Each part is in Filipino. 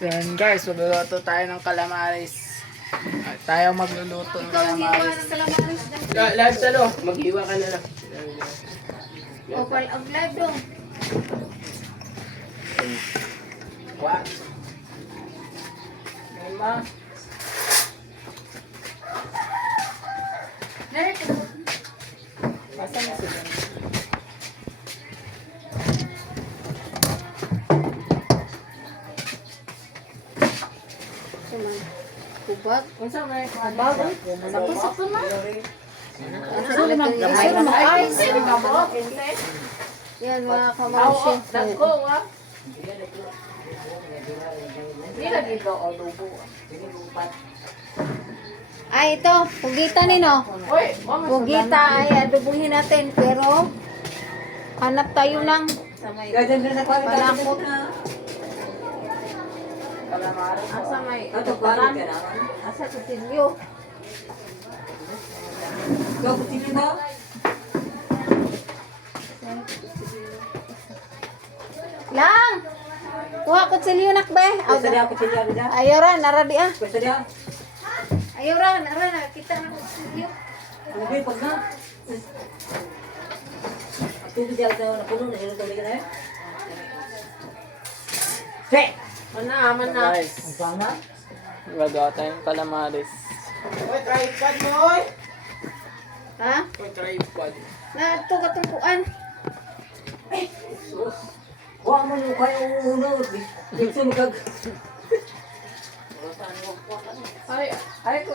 Yan guys, magluluto tayo ng calamares. Tayo magluluto ng calamares. Live sa no, maghiwa ka na lang. O, ang live dong. What? Lima. Narito. Asan na sila? Kubag. Unsa may Kubag. Sakto na. Yan mga kamarsin. Ay, ito. Pugita nino. Pugita ay adubuhin natin. Pero, hanap tayo ng palakot. Asa may taran. Asa kutilyo. Lang! Kuha kutsilyo nakbe. Ayaw ra, naradi ah. Ayaw ra, nakita na kutsilyo. Mana. guys? Gagawa tayong calamares. Oy, tripod mo, oy! Ha? Oy, tripod. Na ito katungkuan. Huwag mo yung kayo unod. Dito magag... Ay ko.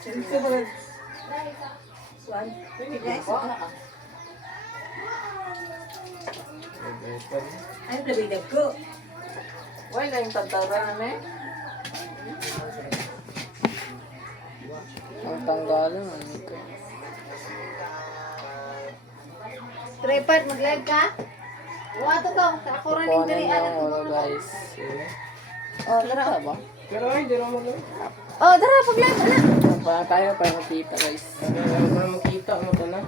Dito magag... Ay, nabigag ko. Wala na yung tagtaran na eh. Ang tanggalin ano ito. Tripod, mag-live ka? Kuha to ka. Ako rin yung diri. Kukunin yung ulo guys. Oh, tara. ba? Pero hindi naman mo. Oh, tara, pag-live ka na. Para tayo para makita guys. Para makita mo ito na.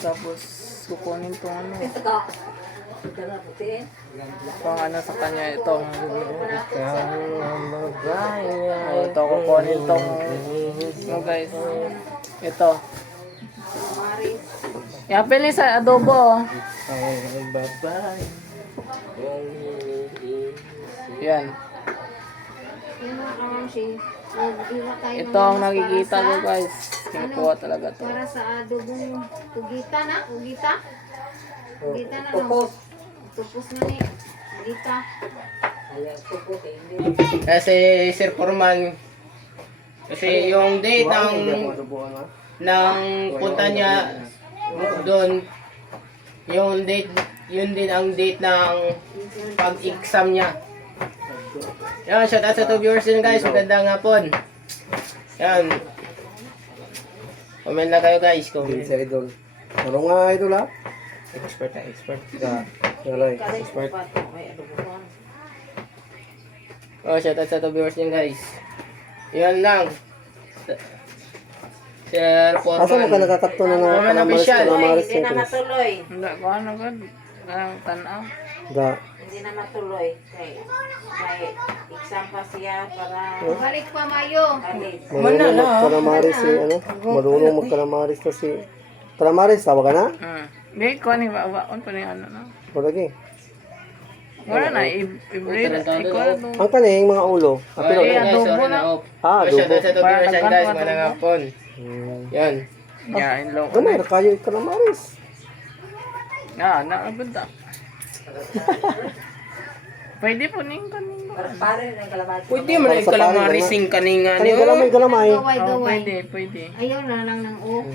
Tapos kukunin tong ano. Ito ka. Ito na puti. Pang ano sa kanya itong ito kukunin tong ano guys. Ito. Maris. Yapili sa adobo. Yan. Yun mga kamarsin. Mag-iwa tayo ng Ito ang manis nakikita para ko sa- guys. Kinukuha talaga to. Para sa adobong pugita na. Pugita. Pugita na. Tupos. Tupos na ni. Pugita. Ay, tupos eh. Kasi Sir Foreman, kasi yung date ng punta niya doon, yung date, yun din ang date ng pag-exam niya. Yan, shout out sa 2 viewers din guys, magandang hapon. Yan. Comment na kayo guys kung Sa idol. Ano nga idol ha? expert na expert. Expert. Oh, shout out sa 2 viewers din guys. Yan lang. Sir Asa mo ka Foreman. nakatakto ng mga Foreman kalamaris official. kalamaris Hindi na natin? matuloy. Hindi ko ano gan. Ang tanaw. Da. Hindi na matuloy. Kay may exam pa siya para Balik pa Mayo. alis. Marunong magkalamaris si ano? Marunong magkalamaris to si... Kalamaris, tawa ka na? Hindi ko ni baon pa ni ano na. O lagi. Wala na i-breed. Iko na Ang kaning mga ulo. Apilo Ay, na. adobo na. Ah, Shout adobo. out sa 2 viewers din guys, magandang hapon. Yan. Ya, inlo. Gamay, kayo kalamaris. Ah, naabunta. Pwede po ning kaning. Pare ng kalabat. Pwede mo na ikalamarising kaninga Kaning galamay, galamay. Gaway, Oh, gaway. pwede. Ayaw na lang ng o.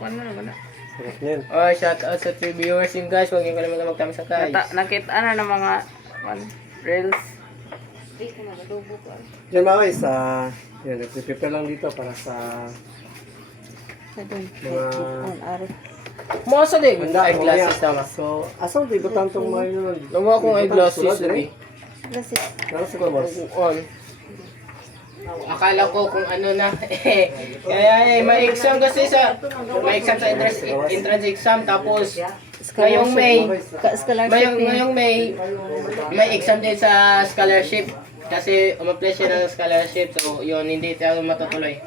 Ano na wala. Sarap niyan. Oh, shout out sa 3 viewers din guys, huwag niyo kalimutan magtama sa guys. Nakita na ng mga reels. Diyan mga guys, yan, nagprepare lang dito para sa mga... Masa din, Handa, eyeglasses naman. So, asan di ba tantong mga yun? Nawa akong eyeglasses lagi. Nara sa kalamaris. On. Akala ko kung ano na. Kaya may exam kasi sa entrance exam tapos Ngayong May, Scholarship yun. ngayong may exam din sa scholarship. Kasi umapply siya ng scholarship. So, yun, hindi tayo matutuloy.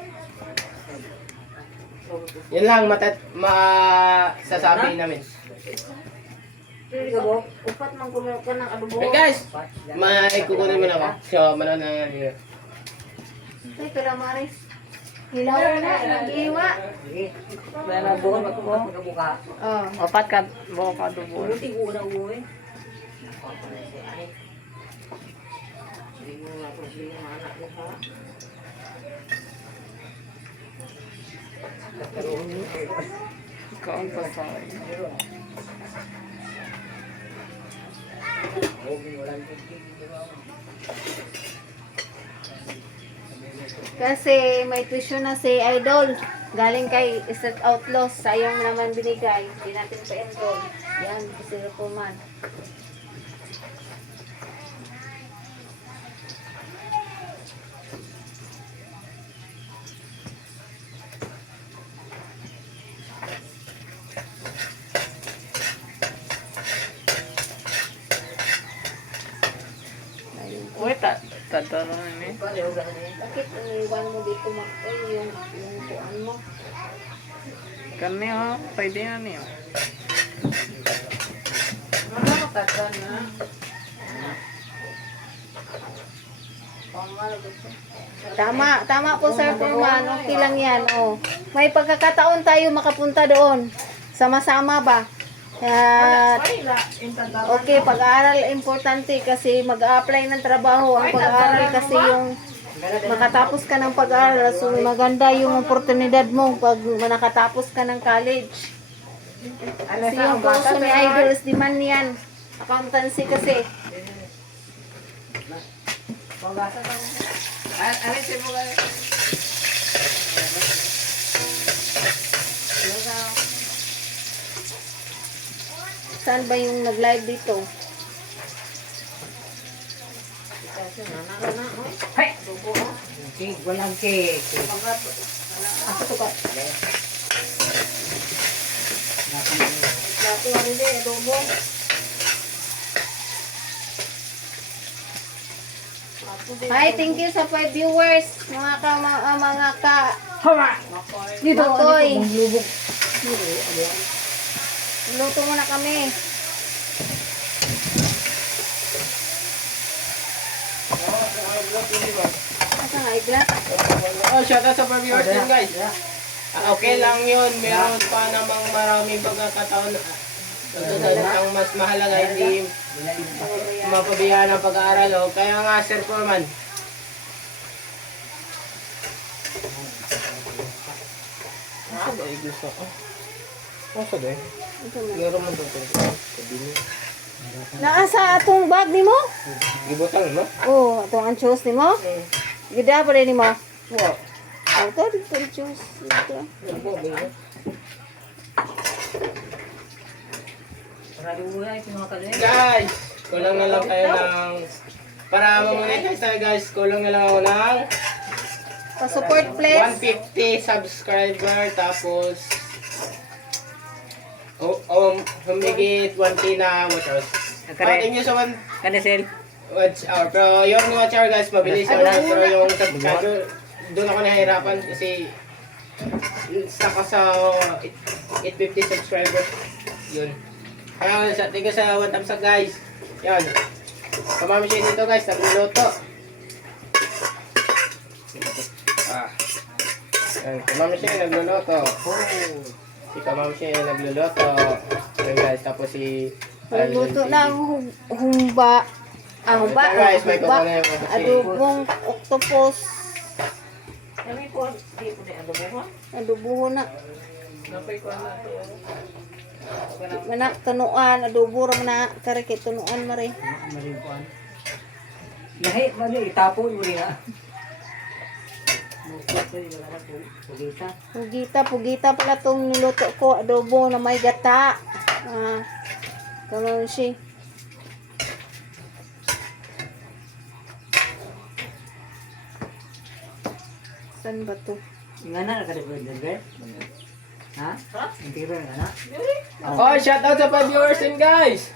Yun lang, masasabi namin. Upat man kuno ka ng adobo. Hey guys, may kukunin mo na ako. So, manood na yan. Ay, calamares. Hilaw na, nag-iwa. Oh. Opat ka, buo ka dubo. Ikaw ang pasay. Kasi may tuition na si Idol. Galing kay Street Outlaws. Sayang naman binigay. Hindi natin pa-enroll. Yan, si Rupuman. Uy, tatanong ni. Bakit iniwan mo dito yung kuan mo? Kani ha, pwede na niyo. Tama po Sir Turman. Okay lang yan. Oh. May pagkakataon tayo makapunta doon. Sama-sama ba? Okay, pag-aaral importante kasi mag-a-apply ng trabaho. Ang pag-aaral kasi yung makatapos ka ng pag-aaral. So maganda yung oportunidad mo pag nakatapos ka ng college. Kasi yung kurso ni Idol is demand yan. Accountancy kasi. Alisin mo ka. Saan ba yung nag-live dito? Walang cake. Hi, thank you sa 5 viewers. Mga ka dito Toy. Luto muna kami. Asa nga iglat? Oh, shout out sa viewers din guys. Okay lang yun. Meron pa namang maraming pagkakataon. Ang mas mahalaga hindi mapabayaan ang pag-aaral. Oh. Kaya nga, Sir Foreman. Asa ba gusto ko? Asa ba? Meron man ito. Naasa atong bag ni mo? Gibutang mo? Oh, atong anchos ni mo? Gida pa rin ni mo? Wow. Oh, ito dito anchos. Ito. Guys, kulang na lang tayo ng... Para mamonetize tayo guys, kulang na lang ako ng... Pa-support please. 150 subscriber, tapos... humigit 1K na watch hours. Pati nyo sa Kanisel. watch hour. Pero yung watch hour guys, mabilis yung watch hour. Yung subscriber, doon ako nahihirapan kasi... Stuck ako sa 850 subscribers. Yun. Kaya tiga sa 1 thumbs up guys. Yan. Kamami siya dito guys, nagluluto. Yan, kamami siya nagluluto. Si kamami siya nagluluto. Yan guys, tapos si... Luto na ang humba. Humba. Ito, guys, may Humba. kukunin ako kasi- Adobong octopus. Kami po, di po na adobo. Adobo na. Manak tunuan, adobo ra na karike tunuan mare. Lahi ba ni itapon mo niya? Pugita pala tong niluto ko, adobo na may gata. Kanon siya. Saan ba to? Nga na nakadagdag. Ha? Hindi ba na? Oh, shoutout sa 5 viewers yun, guys!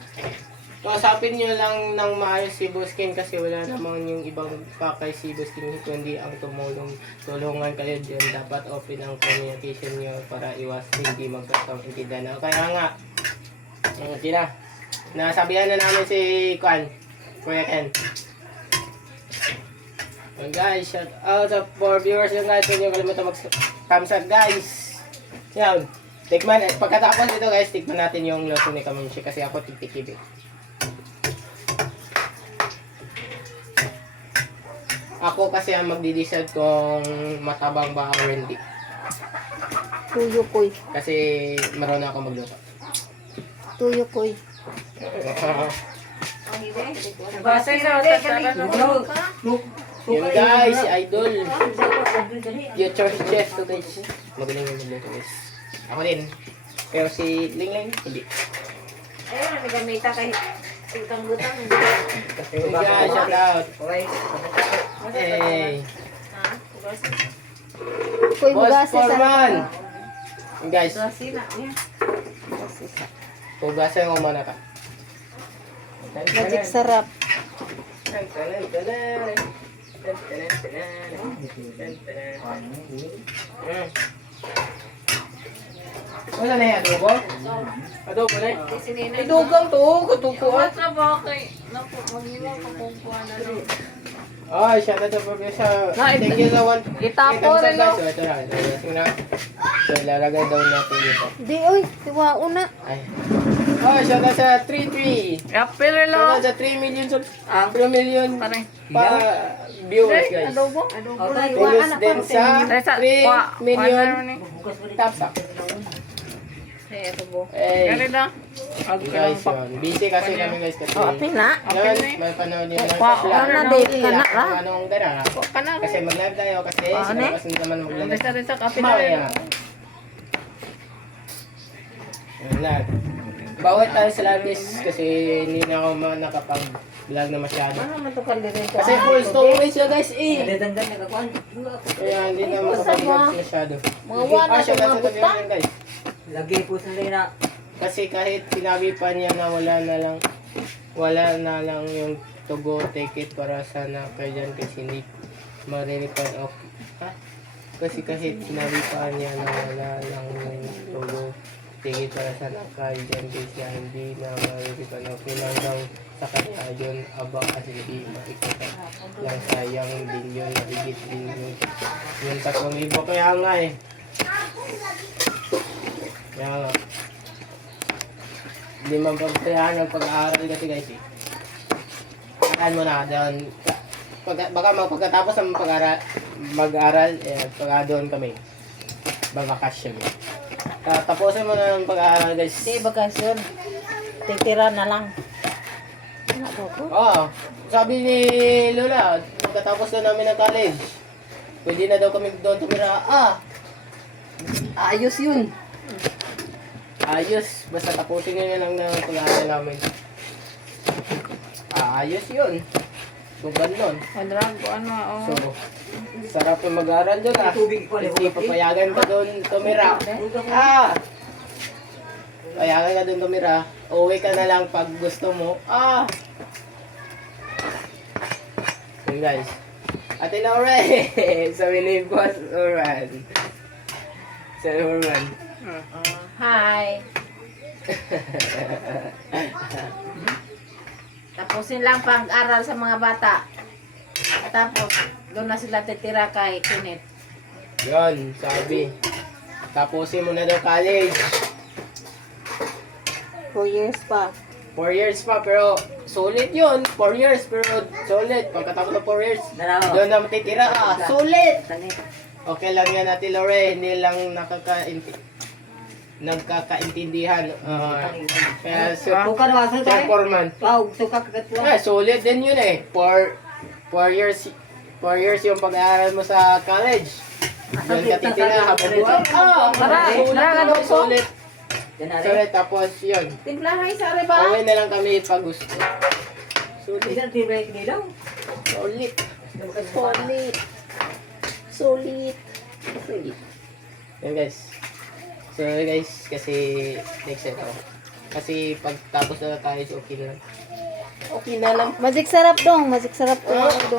Kausapin nyo lang ng maayos si Boss King kasi wala namang yung ibang pakay si Boss King kundi ang tulungan kayo dyan. Dapat open ang communication nyo para iwas hindi magkakaintindihan. Kaya nga, nasabihan na namin si Kuya Ken. And guys, shout out sa 4 viewers yun guys. Huwag nyo kalimutan mag-thumbs up guys. Yan. Pagkatapos dito guys, tikman natin yung luto ni Kamunchi kasi ako titikib eh. Ako kasi ang magdi-decide kung matabang ba o hindi. Tuyo koy. Kasi marunong ako magluto. Tuyo koy. Basta sa Yun guys, si Idol. Future chef to guys. Magaling yung magluto guys. Ako din. Pero si Lingling, hindi. ayun, nagamita kahit utang-utang. Yun guys, shout out. Hey. Koy Boss bugases Foreman. Yun guys, Sina, yan. pugasan mo muna ka. Magic sarap. Wala na yan, adobo? Adobo na yan. Si Ninay. Idugang to, kutukuan. Trabaho kay, naku, mag-iwan ka kukuha na lang. Ay, shout out po sa thank you sa one. Itapo rin, no? So, ito na. Ito na. So, lalagay daw natin dito. Di oy, tiwao na. Ay. Oh, shout out sa 3-3. Apil Shout out sa 3 million pa viewers guys. Adobo? Tulos din sa 3 million taps up. Eh, adobo. Eh, na. guys yun. Busy kasi kami guys kasi. Apil na. Yun, may panood yun ng Ano date ka na ra? Anong dara? Kasi mag-live tayo kasi sinabas hindi naman mag-live. Resa, kapit Mamaya. Yun lang. Bawal tayo sa labis kasi hindi na ako nakapag-vlog na masyado. Ano man to kaldirito? Kasi full storage na guys eh. Nadadanggan na kakuan. Kaya hindi na makapag-vlog masyado. Mga wala Ah, siya sa mga kasi buta. yun guys. Lagi po sa na. Kasi kahit sinabi pa niya na wala na lang yung to go ticket para sana kayo dyan kasi hindi ma-refund off. Ha? Kasi kahit sinabi pa niya na wala lang yung to go ticket para sana kayo dyan kasi hindi na ma-refund off. Yun lang daw sa kanta yun aba kasi hindi maikita lang sayang din yun higit din yun yung 3,000 kaya nga eh. Kaya nga. Hindi mapagpayahan ng pag-aaral kasi guys eh. Aral mo na doon. Baka pagkatapos ng mag-aaral, doon kami. Babakasyon. Tapusin mo na ng pag-aaral guys. Di bakasyon. Titira na lang. Ano ko? Oo. Sabi ni Lola, pagkatapos na namin ng college, pwede na daw kami doon tumira. Ayos yun. Ayos. Basta tapusin nyo lang ng pag-aaral namin. Ayos yun. Tugan nun. So, sarap yung mag-aaral doon Hindi papayagan ka doon tumira. Payagan ka doon tumira. Uwi ka na lang pag gusto mo. Yun guys. Ate Lauren! Sabi ni Boss Orman. Sa Orman. Hi. Tapusin lang pag-aral sa mga bata. Tapos, doon na sila titira kay Kinit. Yun, sabi. Tapusin mo na daw college. 4 years pa. 4 years pa, pero solid yun. 4 years, pero solid. Pagkatapos ng 4 years, doon na matitira ka. Solid! Okay lang yan, Ate Lore. Hindi lang nagkakaintindihan. Kaya Suka na wasan Sir tayo. Foreman. Wow, suka kagatuan. Solid din yun eh. 4 years yung pag-aaral mo sa college. Doon ka titira habang buhay. Solid. Solid, tapos yun. Timplahay sa ba? Uwi na lang kami pag gusto. Solid. Isang tibay nilaw. Solid. Solid. Solid. Yan guys. So guys, kasi next ito. Kasi pagtapos na tayo, okay na lang. Okay na lang. Magic sarap dong, magic sarap dong. So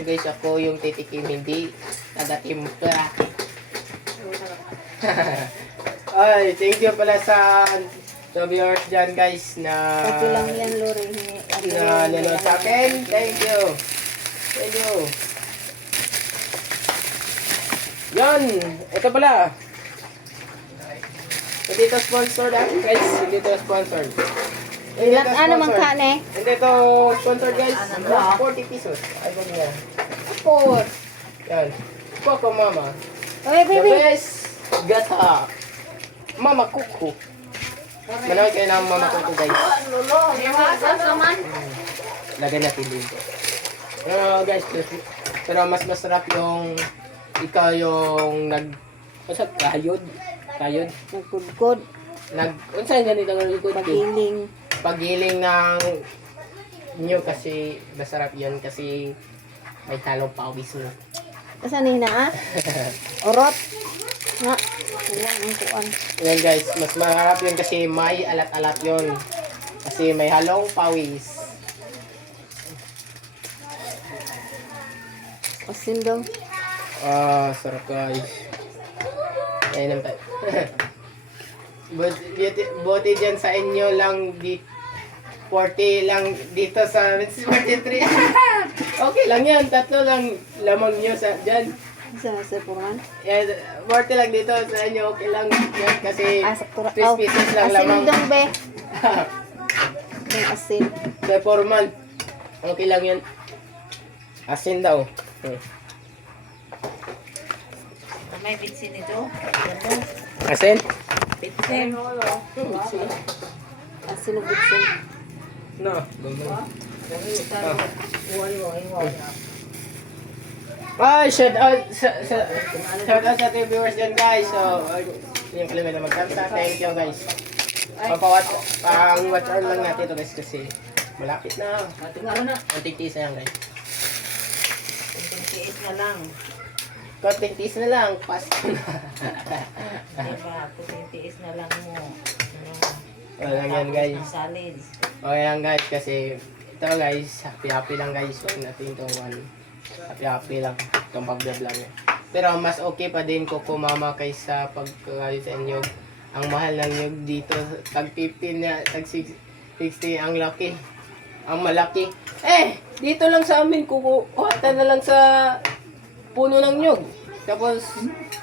guys, ako yung titikim, hindi taga-timpla. Ay, thank you pala sa viewers dyan guys na Ito lang yan, Lori. na nanonood sa akin. Thank you. Thank you. Yan, ito pala. Hindi ito sponsored guys, hindi ito sponsored. Hindi Ilan, ito ano man sponsored. ka, ne? Hindi ito sponsored guys. 40 pesos. Ay, ba niya? Four. Yan. Coco Mama. Okay, The baby. best gata. Mama Kuku. Manood kayo ng Mama Kuku guys. Lagyan natin dito. Guys, pero mas masarap yung ikaw yung basta kayod. Nagkudkod, Unsa ganito ang likod ko? pagiling. Paggiling ng nyo kasi masarap yan kasi may talong pawis mo. Kasi na Orot. Nga. Kuwang ang kuwan. Yan guys, mas masarap yun kasi may alat-alat yun. Kasi may halong pawis. Asin daw. Sarap guys. Ayun naman tayo. Buti dyan sa inyo lang 40 lang dito sa 43. Okay lang yan, tatlo lang lamang nyo sa dyan. Isa na sa puran. Yan, 40 lang dito sa inyo, okay lang yan kasi Saktura. 3 pieces lang Asin lamang. dong, be. Yung asin. Sa Foreman, okay lang yan. Asin daw. May bitsin ito. Asin? Bitsin. Asin o butsin. No. Ay, shout out sa ating viewers dyan guys. So, yung kalimutan na magkanta. Thank you guys. Pang-watch on lang natin ito guys kasi malapit na. Ang tigtis na yan guys. Tiis na lang. Konting tiis na lang. Pasto na. Diba? Tiis na lang mo. Wala lang yan guys. Solids. Okay lang guys kasi ito guys, happy lang guys. Huwag natin itong happy lang itong pag-vlog lang yan. Pero mas okay pa din ko kumama kaysa pagkakalit sa inyo. Ang mahal ng nyug dito, tag 15 na, tag 60 ang laki. Ang malaki. Dito lang sa amin, kukuhatan na lang sa puno ng nyug. Tapos,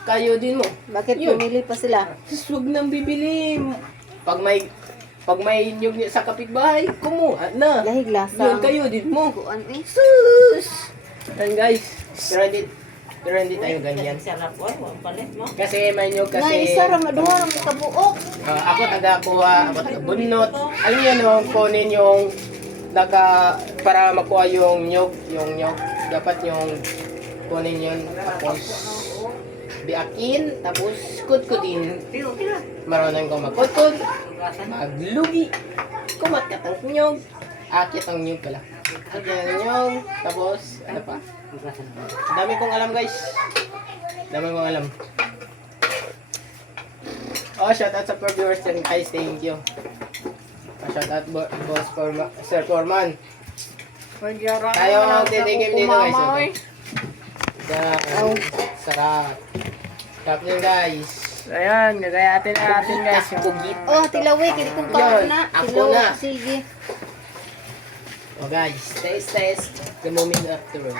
kayo din mo. Bakit Yun. pumili pa sila? Sus, huwag nang bibili. Pag may nyug sa kapitbahay, kumuha na. Lahig lasa. Yun, kayo din mo. Kuan eh. Sus! Yan guys. Pero hindi tayo ganyan. Sarap oy, wag palit mo. Kasi may nyug Nga kasi... isa ra maduha ra kabuok. ako taga-kuha, ako taga-bunot. Alam niyo no, kunin yung para makuha yung nyug. Dapat yung kunin yun. Tapos biakin, tapos kutkutin. Marunong ko magkutkut, maglugi, kumatkat ang nyug, akit ang nyug pala. Akit ang nyug, tapos ano pa? Dami kong alam guys. Dami kong alam. Shout out sa viewers din guys, thank you. Shout out boss Sir Foreman. Tayo ang titigim dito guys. Yan. Sarap. Sarap din guys. Ayan, gagayatin natin guys. Pugit. Oh, tilawi kini kung kaon na. Ako Tilaw. na. Sige. Oh guys, taste the moment of truth.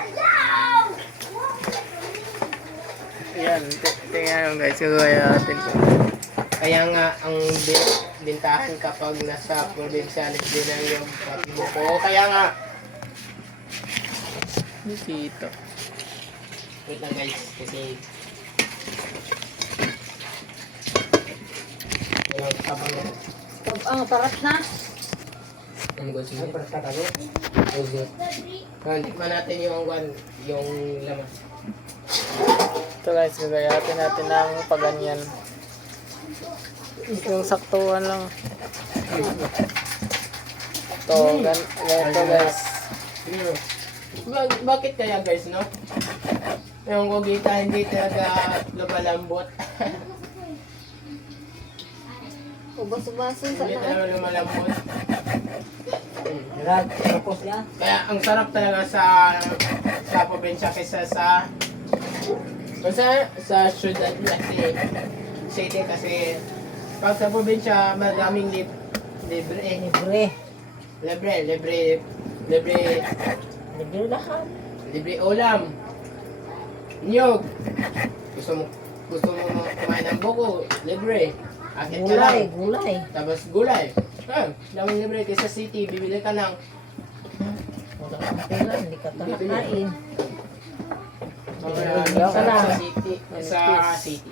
Ayan, tingnan nyo guys, gagayatin ko. Kaya nga ang bintahan kapag nasa provincialis din ang yung patibuko. Kaya nga Dito. wait lang guys kasi walang sabang Ang parat na. ang gusto niya. Oh, good. Tikman natin yung laman. Ito guys, gagayatin natin ng paganyan. Yung saktuhan lang. Ito, ganito guys. Bakit kaya guys, no? Yung gugita hindi talaga lumalambot. Ubas-ubasan sa Hindi na. talaga lumalambot. Sarap. Tapos niya. Kaya ang sarap talaga sa probinsya kaysa sa syudad kasi city kasi pag sa probinsya madaming libre Libre lahat. libre ulam niyog gusto mo kumain ng buko libre akit ka lang Gulay. tapos gulay daming libre kaysa city bibili ka ng Wala kang pera, hindi ka kakain. sa city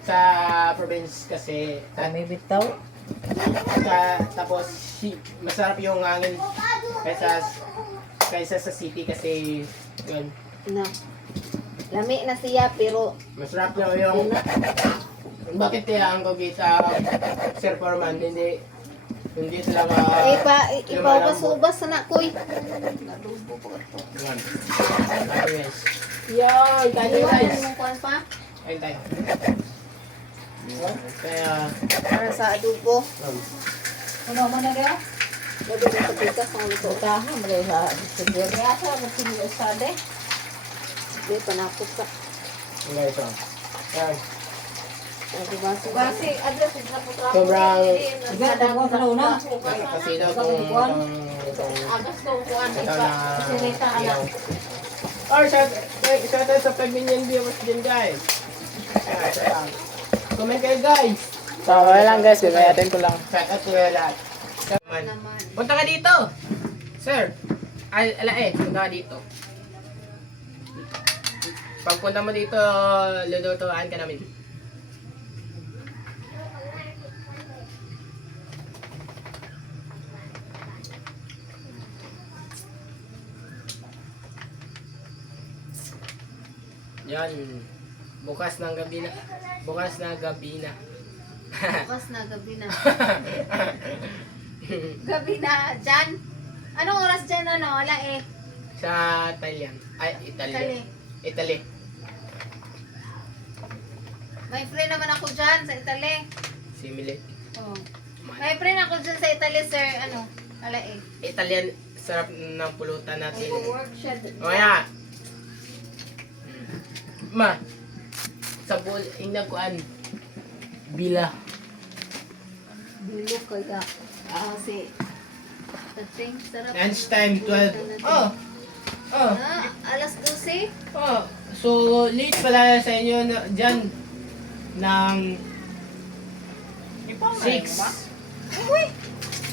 sa province kasi Kami bitaw. tapos masarap yung hangin kaysa sa city kasi yun Na. Lami na siya pero masarap yung bakit kaya ang kogita Sir Foreman hindi talaga ipaubas-ubas na koy. yun guys yun kain guys Iwanan mo kuan pa kain tayo kaya para sa adobo. Ano man na rin? Lagi mo sa pikas ang luto. Utahan mo rin ha. Sige, asa mo sinilo sa de. Di panapot ka. guys yan Diba? Kasi address na po trapo. Sobrang Ako sa una. kasi daw itong Agas ko kuan ito iba. na Sinita ilaw. anak. Or shout out sa 5 million viewers din guys. Kaya, shout out. Comment kayo guys. So, wala lang guys, binayatin ko lang. Shout out to your lahat. Punta ka dito. Sir. Punta ka dito. Pagpunta mo dito, lulutuan ka namin. Yan. Bukas ng gabi na. Bukas na gabi na. Bukas na gabi na. Gabi na dyan. Anong oras dyan ano? Wala eh. Sa Italian. Ay, Italy. Italy. Italy. May friend naman ako dyan sa Italy. Simile. Oh. May friend ako dyan sa Italy, sir. Ano? Wala eh. Italian, sarap ng pulutan natin. Mag-work siya. O yan. Ma. Sa bul, inakuan. Bila. Dulo kaya. Si Tating, sarap. Lunch time, 12. Oh. Oh. Alas 12? Oh. So, late pala sa inyo na, dyan. Ng 6. Uy!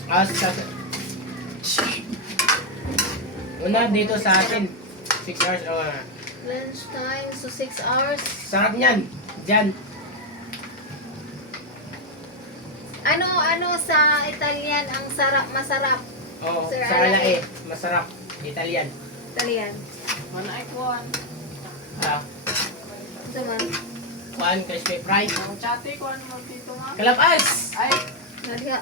Sa una dito sa atin 6 hours Lunch time, so 6 hours. sarap niyan dyan Ano sa Italian ang masarap? oh Sir, sa ala alae masarap Italian Italian. Manay kuhan. Ito man. kuan crispy fried Ang chati kuhan mo dito nga. kalapas Ay, Naliha.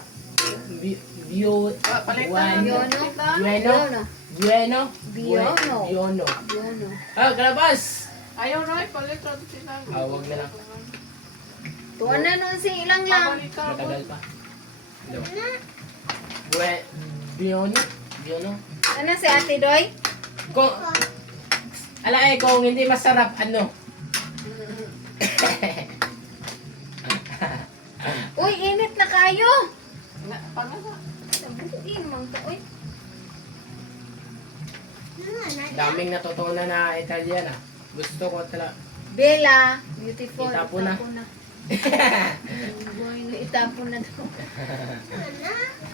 bio palitan Biono? Bueno Biono. Bueno Biono. Biono Biono. kalapas ayaw na, palitan tinang. wag na lang Tuwan na nun si ilang lang. matagal pa no. Biono Ano si Ate Doy? kung alae kung hindi masarap ano Uy, init na kayo. Pangasa. Sabuin mang to. Uy. daming natutunan na Italian gusto ko talaga Bella, beautiful. Itapo na. Boy, no, itapon na to.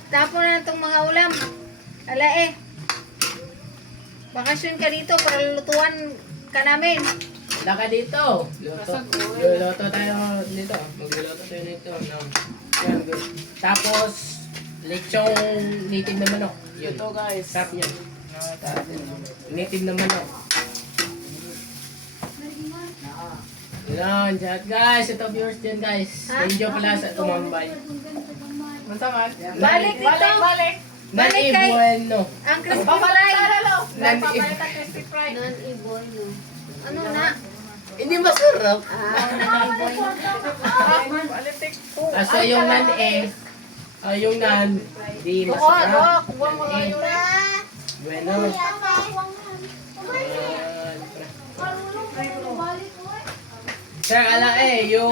Tapon na itong mga ulam. Ala eh. Bakasyon ka dito para lutuan ka namin. Wala ka dito. Luluto tayo dito. Magluluto tayo dito. No. Yan, good. Tapos, lechong native na manok. Yun. Ito guys. Sarap yan. Native na manok. Yan, chat guys. Ito viewers dyan guys. Ha? Enjoy pala sa tumambay. Mansaman. Balik dito. Balik. Balik kay- Nani-bueno. Ang crispy fry. Lalo. Nandi- Papalitan crispy fry. Non-ibon, no. Ano na? Hindi masarap. Alitik po. Asa yung nan eh. Yung nan, di masarap. Eh. Bueno. Sir, ala eh, you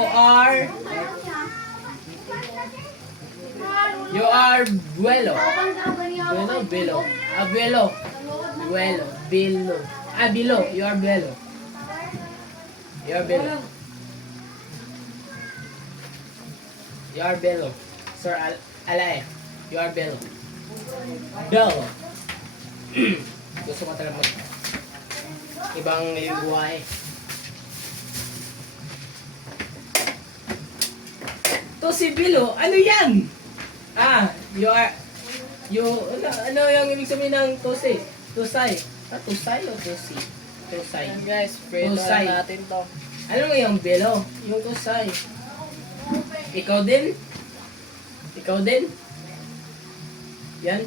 are buelo. Buelo, bilo. Buelo. Buelo, bilo. Bilo, you are buelo. You are bello. You are bello. Sir Alae. You are bello. Bello. Gusto ko talaga ibang buhay. To si Bilo, ano yan? Ano yung ibig sabihin ng Tosay? Tosay. Tosay o Tosi? Tosay. Ayan guys, prito Tusay. natin to. Ano nga yung Belo? Yung Tosay. Ikaw din? Ikaw din? Yan?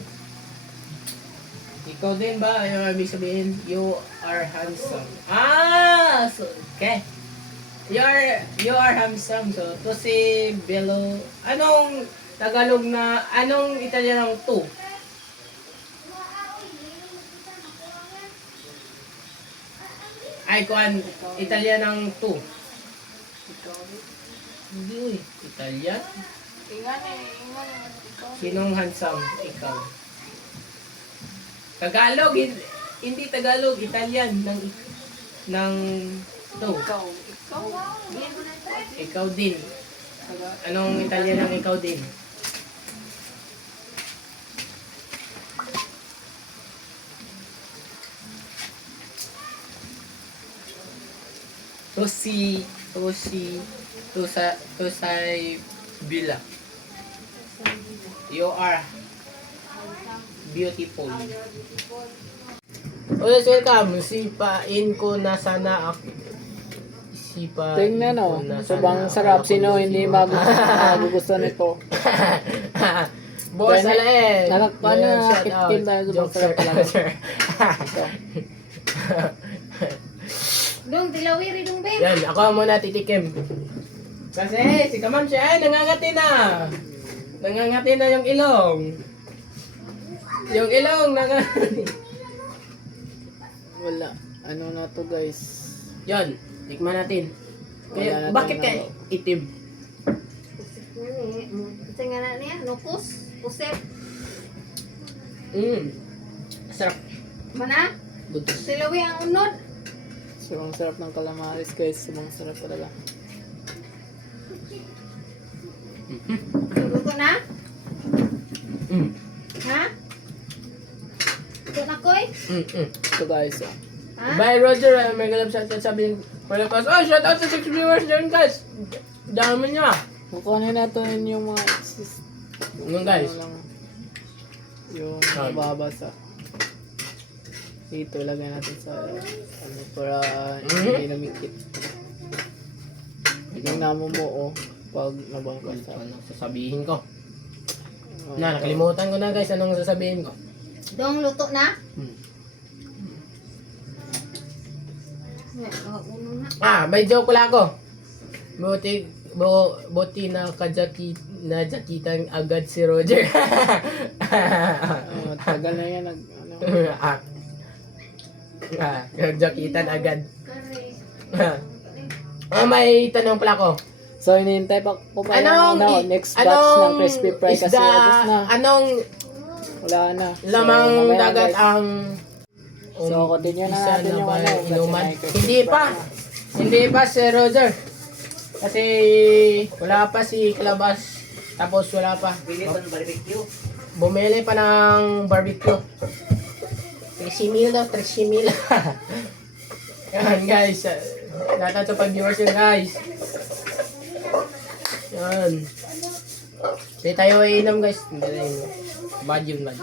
Ikaw din ba? Yung ibig sabihin, you are handsome. So, okay. You are handsome. So, to si Belo. Anong Tagalog na, anong Italianong to? Ay, kuan, Italianong to. Hindi, uy. Italian? Sinong handsome? Ikaw. Tagalog, hindi Tagalog, Italian ng to. Ikaw din. Anong Italian ng ikaw din? Tosay Bila. You are beautiful. Always welcome. Sipain ko na sana ako. Tingnan o, sobrang sarap. Sino hindi magugustuhan nito? Boss, Kaya alain. Paano nakakitikim tayo sobrang sarap talaga? Ito. Dong, tilawiri dong, babe. Yan, ako muna titikim. Kasi si Kamam siya ay nangangati na. Nangangati na yung ilong. Yung ilong nangangati. Wala. Ano na to guys? Yan, tikman natin. Wala Kaya, na bakit tayo kaya itim? Kasi nga na niya, nukos, pusep. Sarap. Mana? Butos. Tilawi ang unod. Sobrang sarap ng calamares guys. Sobrang sarap talaga. Luto na? Mm. Ha? Luto na, Koy? Ito guys. Ha? Bye Roger, may galap sa sabihin. Wala pa. Oh, shout out sa 6 viewers dyan guys. Dami niya. Kukunin natin yung mga Yung guys. ano lang, yung mababasa. Dito, lagay natin sa ano, para hindi namikit. Yung namumuo pag nababasa. Ano sasabihin ko? Oh, Nakalimutan ko na guys anong sasabihin ko. Dong, luto na? Hmm. Uno na. May joke pala ako. Buti na jakitan agad si Roger. tagal na yan. Nagjakitan agad. May tanong pala ko. So, inihintay pa ko pa yung next batch ng crispy fry kasi ubos na. Anong Wala na. lamang So, mamaya, dagat guys. ang So, continue na isa natin yung ba ano. inuman? kasi may crispy Hindi fry pa. na. Hindi pa si Roger. Kasi wala pa si Kalabas. Tapos wala pa. Bumili pa ng barbecue. 13,000 daw, 13,000. Yan guys. Lahat sa pag-viewers yun guys. Yan. Hindi tayo iinom guys. Hindi tayo iinom. Bad yun, bad.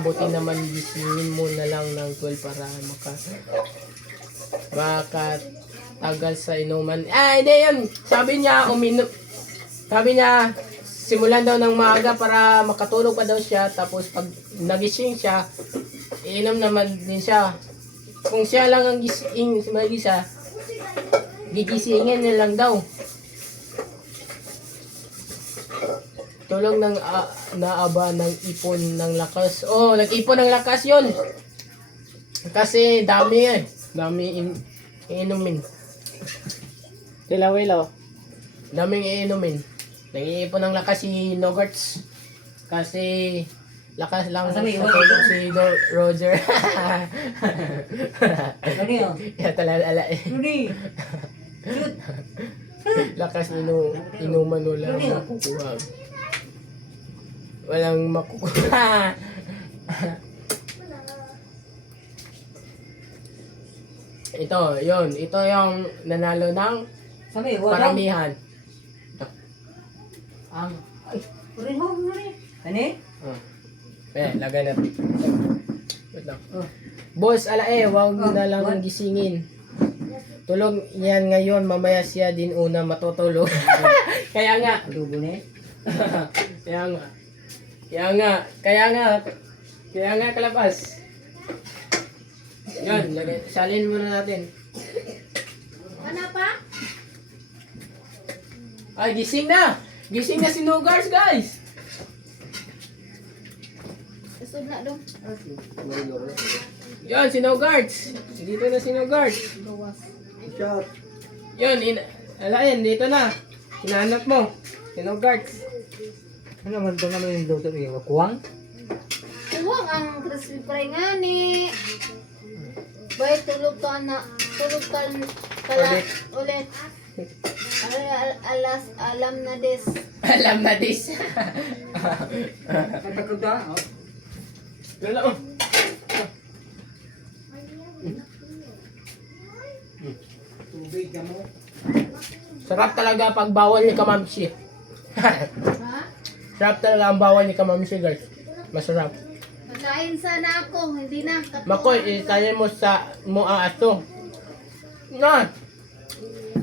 Buti naman gisingin mo na lang ng 12 para makatagal sa inuman. Hindi yun. Sabi niya, simulan daw ng maaga para makatulog pa daw siya. Tapos pag nagising siya, iinom naman din siya. Kung siya lang ang gising, mag-isa, gigisingin na lang daw. Tulong ng naaba ng ipon ng lakas. Oh, nag-ipon ng lakas yon. Kasi dami eh. Dami iinumin. Ilaw-ilaw. Daming iinumin. Nag-iipon ng lakas si Nogarts. Kasi lakas lang sa tulog si Roger. Ano yun? Kaya talala eh. Rudy! Lakas inuman wala makukuha. Walang makukuha. Ito, yon. Ito yung nanalo ng Sabi, wala. paramihan. Ang... Ay, Rudy ho, Rudy. Ano eh? Lagay natin. Wait lang. Boss, wag na lang gisingin. Tulog yan ngayon, mamaya siya din una matutulog. Kaya nga. Adobo na eh. Kaya nga kalabas. Yan, salin muna natin. Ano pa? Ay, gising na! Gising na si Nogars, guys! Isod na dong. Yan, si Nogars. Dito na si Nogars. Gawas. Shot. Yun, alain, dito na. Hinahanap mo. Si Nogars. Ano man ito naman yung doktor eh? Kuwang? Huwag ang crispy fry nga ni. Bay, tulog ka na. Tulog ka ulit. Alam na des. Alam na this. Katakot na. Wala oh. Tubig ka mo. Sarap talaga pag bawal ni Kamamshi. Ha? Sarap talaga ang bawal ni Kamamshi, guys. Masarap. Makain sana ako. Hindi na. Makoy, itayin mo sa aso. Na!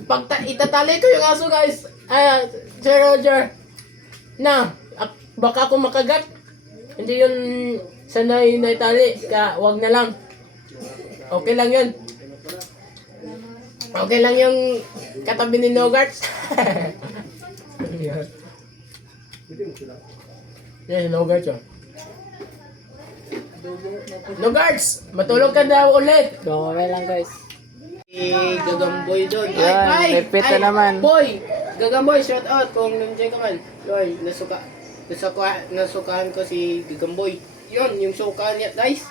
Pag itatali ko yung aso, guys. Sir Roger. Na! Baka ako makagat. Hindi yun sanay na itali. Kaya wag na lang. Okay lang yun. Okay lang yung katabi ni Nogarts. Yan, Nogarts yun. Nogarts! Matulog ka daw ulit! Okay lang guys. Gagamboy doon. Yan, repeat na naman. Boy! Gagamboy, shout out kung nandiyan ka man. Lord, nasukahan ko si Gagamboy. Yun, yung suka niya, guys.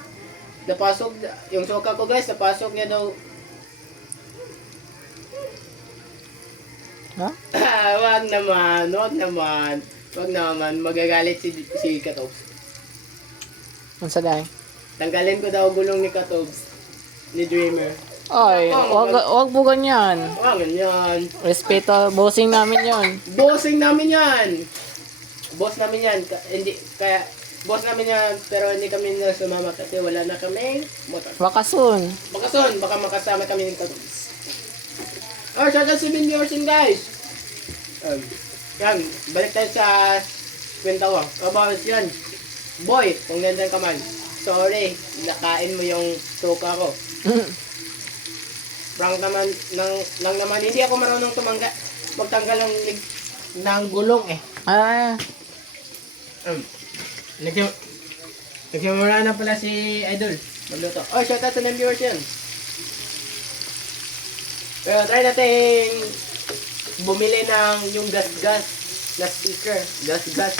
Napasok, yung suka ko guys, napasok niya daw. Ha? Wag naman. Magagalit si Katobs. Ang saday. Tanggalin ko daw gulong ni Katobs. Ni Dreamer. Ay, wag po ganyan. Wag ganyan. Respeto, bossing namin yon. Bossing namin yan. Boss namin yan. Boss namin yan. Pero hindi kami na sumama kasi wala na kaming motor. Wakasun. Baka makasama kami ng Katobs. Oh, shout out 7 viewers in guys. Yan, balik tayo sa kwento ko. About yan. Boy, kung nandiyan ka man. Sorry, nakain mo yung suka ko. Prank naman, lang naman. Hindi ako marunong magtanggal ng gulong eh. Nagsimula na pala si Idol. Magluto. Oh, shout out sa 9 viewers yan. Pero try natin bumili ng yung gas-gas na sticker. Gas-gas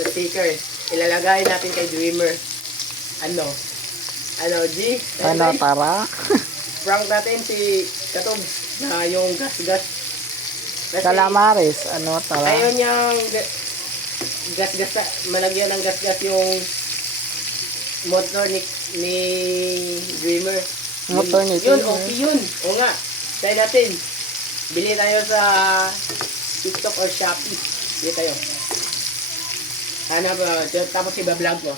na sticker. Ilalagay natin kay Dreamer. Ano, G? Ano, tara? Prank natin si Katobs na yung gas-gas. Kasi Calamares. Ano, tara? ayaw niyang gas-gas, malagyan ng gas-gas yung motor ni Dreamer. Motor ni Yun, Dreamer. okay yun. O nga. Try natin. Bili tayo sa TikTok or Shopee. Bili tayo. Hanap, tapos iba-vlog ko.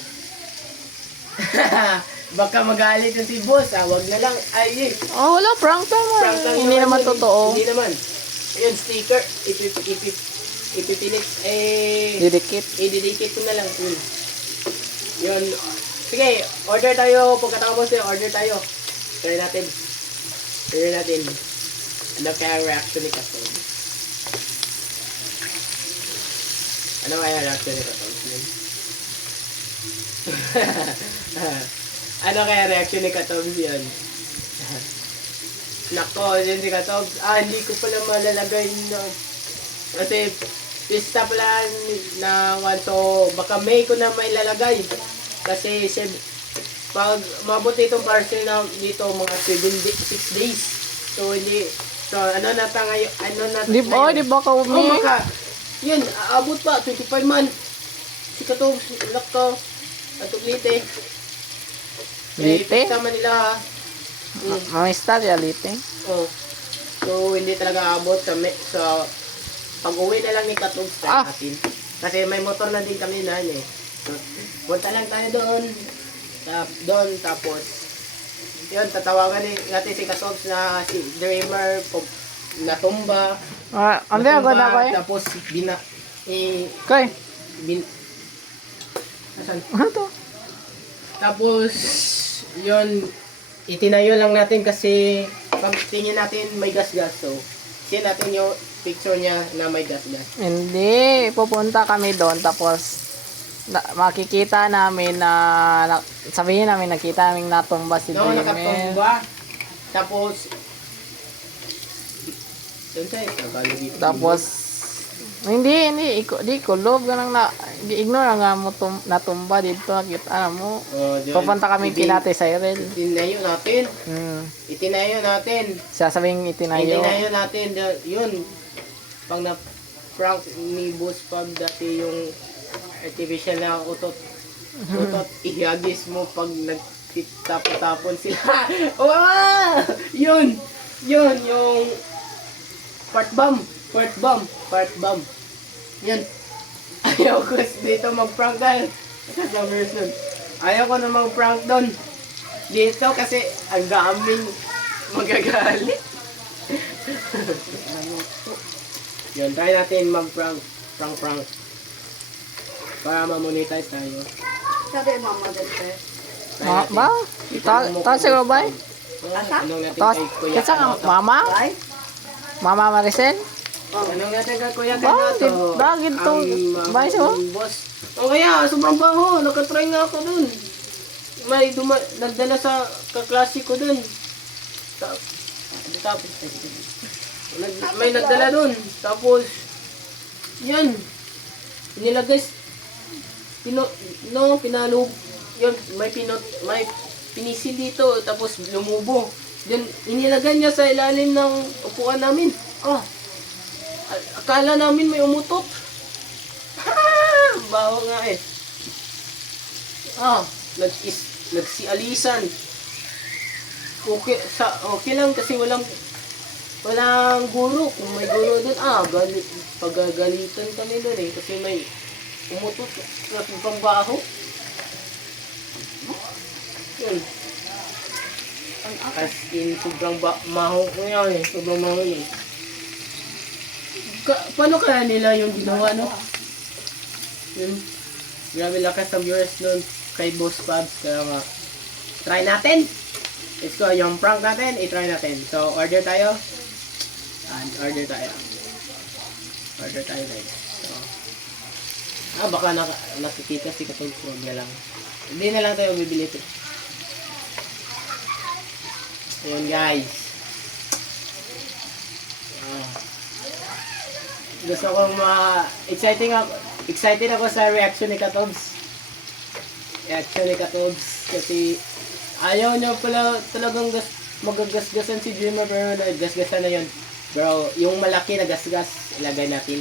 Baka magalit yung si boss, wag na lang. Ay, Oh, wala, prank naman. prank lang Hindi naman yun. totoo. Hindi naman. Ayun, sticker. Ipipilit, Didikit. i-dedicate ko na lang. Yun. Sige, order tayo. Pagkatapos order tayo. Try natin. Ano kaya ang reaction ni Katobs? Ano kaya ang reaction ni Katobs? Ano kaya reaction ni Katobs yun? Nako, yun si Katobs. Hindi ko pala malalagay no. Kasi pista pala na so baka May ko na may lalagay. Kasi pag mabot itong parcel na dito mga 6 days. So hindi, so ano na ta ngayon, Di ba, di ba ka Oh, umi? maka, yun, aabot pa, 25 man. Si Katobs, ulak ka. Atog lite. Lite? Pista man nila ha. Mamista ya lite. Oh. So, hindi talaga abot sa pag-uwi na lang ni Katobs tayo natin. Kasi may motor na din kami na eh. So, punta lang tayo doon. Tapos, yun, tatawagan natin si Katobs na si Dreamer, natumba. Ang ako na ba eh? Tapos, Kay, asan? ano to? Tapos, yun, itinayo lang natin kasi pag tingin natin may gas-gas. So, siya natin yung picture niya na may gas-gas. Hindi, pupunta kami doon tapos makikita namin na sabihin namin nakita namin natumba si No, Dreamer. nakatumba. Tapos, yun siya, Tapos hindi di kulob ganang na ignore nga mo natumba dito nakita mo. Pupunta kami kinate sa Irel. Itinayo natin. Itinayo natin. Sasabing itinayo. Itinayo natin. Yun. Pag na-prank ni Boss Pab dati yung artificial na utot, ihagis mo pag nagtapon-tapon sila. Wow! Yun! Yun, yung part bomb. Yun. Ayaw ko dito mag-prank dahil ayaw ko na mag-prank doon. Dito kasi ang daming magagalit. Yun, try natin mag-prank. Prank. Para ma-monetize tayo. Sabi mama dito. Ba? Ta siguro ba? Anong natin Tas kay Kuya kisa Kano to? mama? Mama Maricel? Anong natin kay Kuya Ba, Kano to? bagid to. Ba siya? Boss. O kaya, sobrang baho. Nakatry nga ako dun. May nagdala sa kaklase ko dun. Tapos, may nagdala dun. Tapos, yan. Nilagay, pinalo, yun, may pinisil dito, tapos lumubo. Then, inilagay niya sa ilalim ng upuan namin. Akala namin may umutot. Baho nga eh. Nagsialisan. Okay lang kasi walang guro. Kung may guro dun, pagagalitan kami dun eh. Kasi may umutot na sobrang baho. Yun. As in, sobrang maho ko yan eh. Sobrang maho eh. Paano kaya nila yung ginawa, no? Yun. Grabe lakas ng viewers nun kay Boss Pabs. Kaya nga, try natin! Let's go, yung prank natin, i-try natin. So, order tayo. And order tayo. Order tayo guys. So, baka nakikita si Katong Frog na lang. Hindi na lang tayo bibili ito. Ayan guys. Gusto kong excited ako sa reaction ni Katobs. Kasi ayaw niya pala talagang magagasgasan si Dreamer, pero naggasgasan na yun. Pero yung malaki na gasgas, ilagay natin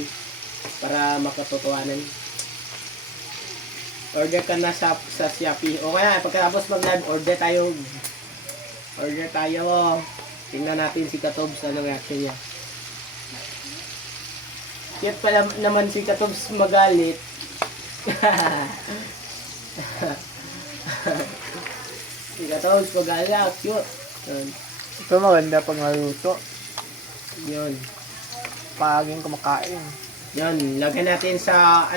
para makatotohanan. Order ka na sa Shopee. O kaya pagkatapos mag-live, order tayo. Tingnan natin si Katobs anong reaction niya. Cute pala naman si Katobs magalit. Si Katobs magalit, cute. Ito maganda pag maluto. Yun. Paging kumakain. Yun, lagyan natin sa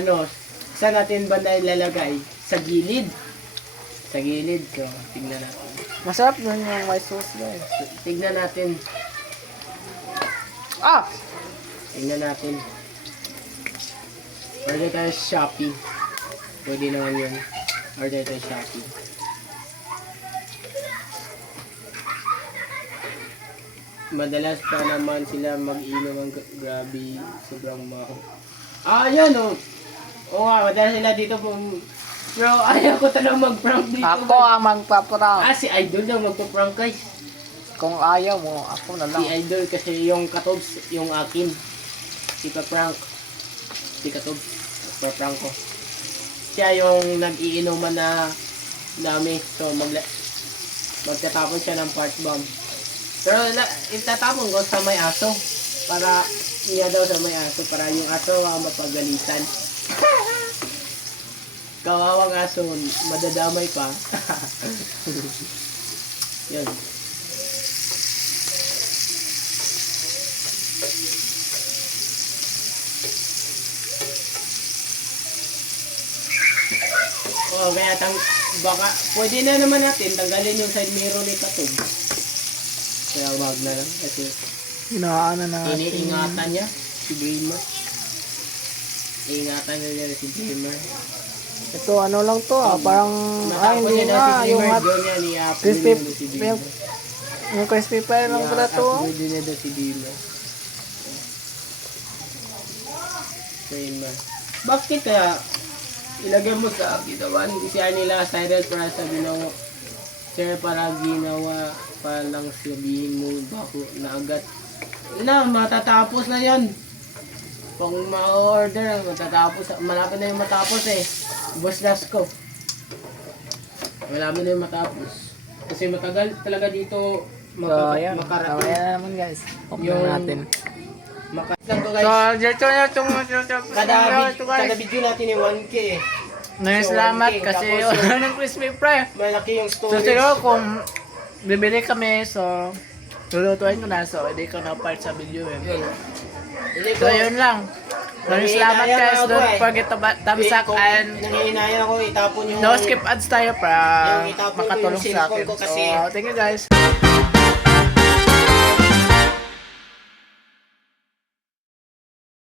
saan natin ba na ilalagay? Sa gilid. So, tignan natin. Masarap nun yung may sauce guys. Tignan natin. Ah! Tingnan natin. Order tayo sa Shopee. Pwede naman yun. Order tayo sa Shopee. Madalas pa naman sila mag-inom ang grabe. Sobrang mahal. Ah, yun oh. Oo nga, madalas sila dito po. Pero ayaw ko talagang mag-prank dito. Ako ang magpaprank. Ah, si Idol daw magpa-prank guys. Kung ayaw mo, ako na Si lang. Idol kasi yung katobs, yung akin. Ipa-prank. Si katobs, pa-prank ko. Siya yung nag-iinuman na dami. So magtatapon siya ng part bomb. Pero itatapon ko sa may aso. Para niya daw sa may aso. Para yung aso mapagalitan. Kawawang aso, madadamay pa. Yun. Oh, kaya baka pwede na naman natin tanggalin yung side mirror ni Katog. Kaya wag na lang kasi Inaano na. iniingatan niya si Gamer. Ingatan niya si Gamer. Ito ano lang to parang Matapos hindi niya na daw si yung Gamer, hot doon niya ni-upload crispy niya daw si Gamer. yung crispy pie lang pala to. Upload niya daw si Gamer. Gamer. Bakit kaya ilagay mo sa ginawa siya nila Cyril para sabi ng sir para ginawa pa lang sabihin mo bako na agad na matatapos na yan kung ma-order matatapos malapit na yung matapos eh boss das ko malapit na yung matapos kasi matagal talaga dito So ayan, makarating ayan na naman guys. Open Yung- natin. makarating ko guys So, dito kada video natin yung 1K eh Ngayon salamat kasi wala ng crispy fry. malaki yung So storage siguro kung bibili kami, so lulutuin ko na. So hindi ko na part sa video eh. Hindi So yun lang. Maraming salamat Nangihinayang guys. ako Don't eh. forget to thumbs up and nangihinayang ako itapon yung no skip ads tayo para Yung itapon ko yung makatulong sa cellphone akin. ko So kasi- thank you guys.